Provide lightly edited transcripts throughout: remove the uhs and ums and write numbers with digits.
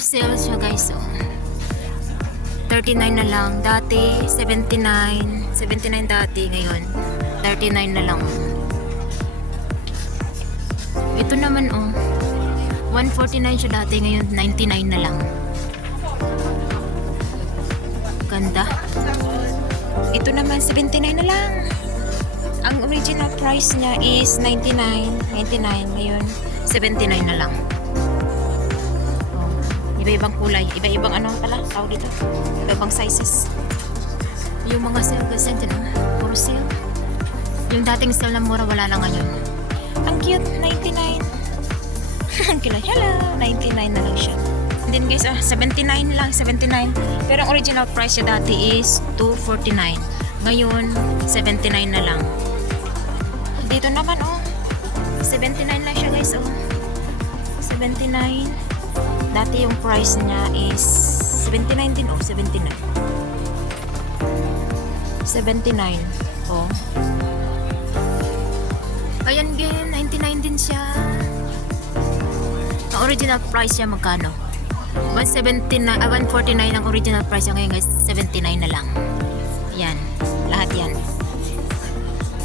Sale siya guys, oh. 39 na lang. Dati 79 dati, ngayon 39 na lang. Ito naman, oh, 149 siya dati, ngayon 99 na lang. Ganda. Ito naman 79 na lang. Ang original price niya is 99, ngayon 79 na lang. Iba-ibang kulay, iba-ibang ano pala, tawag dito, iba-ibang sizes. Yung mga sale kasi dyan, puro sale. Yung dating sale na mura, wala na ngayon. Ang cute, 99. Ang kilay, hello, 99 na lang siya. And then guys, 79 lang, 79. Pero ang original price siya dati is 249. Ngayon, 79 na lang. Dito naman, oh, 79 lang siya guys, oh. 79. Dati yung price niya is 79 din, oh, 79. 79. Oh. Ayan din, 99 din siya. Ang original price niya magkano? 149 ang original price niya ngayon guys, 79 na lang. Yan, lahat yan.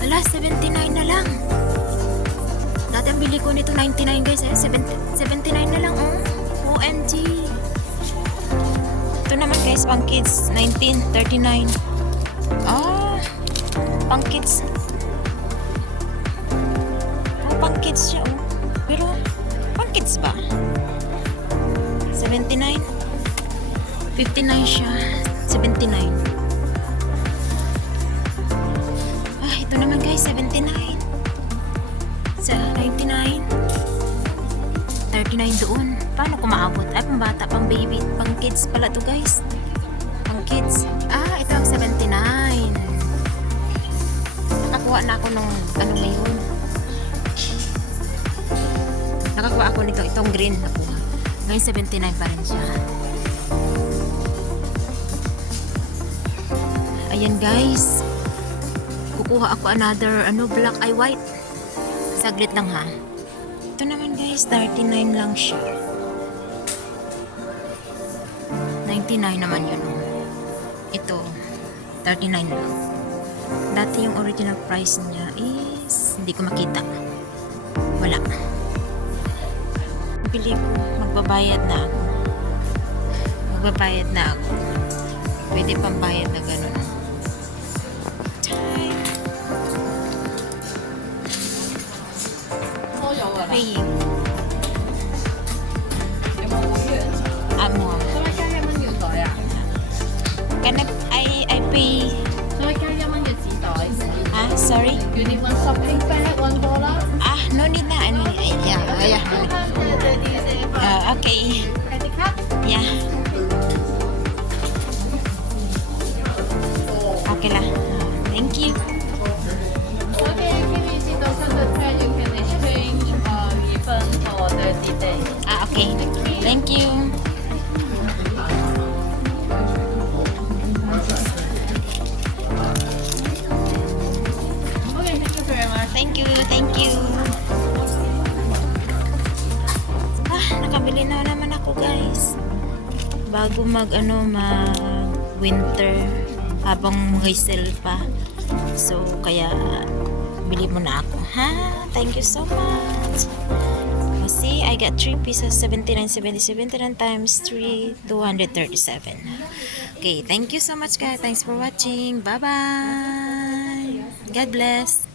Ala, 79 na lang. Dati ang bili ko nito 99 guys, 79 na lang, oh. OMG. Ito naman guys, pang kids, 1939. Ah, pang kids. Oh, pang kids siya, oh. Pero, pang kids ba? 79? 59 siya. 79. Ah, ito naman guys, 79. Sa 99. 39 doon. Paano ko maabot? Ay, pang bata, pang baby, pang kids pala to guys. Pang kids. Ah, ito ang 79. Nakakuha na ako nung ano ngayon. Nakakuha ako nito, itong green nakuha. Ngayon 79 pa rin siya. Ayan guys. Kukuha ako another black eye white. Saglit lang ha. Ito naman guys, 39 lang siya. 99 naman yun. Ito, 39 lang. Dati yung original price niya is, hindi ko makita. Wala. Pili ko, magbabayad na ako. Magbabayad na ako. Pwede pang bayad na gano'n. Time. Paying. Amo. Can I pay? Ah, sorry. You need one shopping bag, $1. Ah, no need na. Ano? Yeah. Okay. Credit card? Yeah. Okay lah. Thank you. Okay, can you see those on the pen? You can exchange refund for 30 days. Ah, okay. Thank you. Okay, thank you very much. Thank you. Ah, nakabili na naman ako guys. Bago mag winter habang may sale pa. So, kaya bili mo na ako. Ha? Thank you so much. Oh, see, I got 3 pieces, 79 times 3, 237. Okay, thank you so much guys. Thanks for watching. Bye-bye. God bless.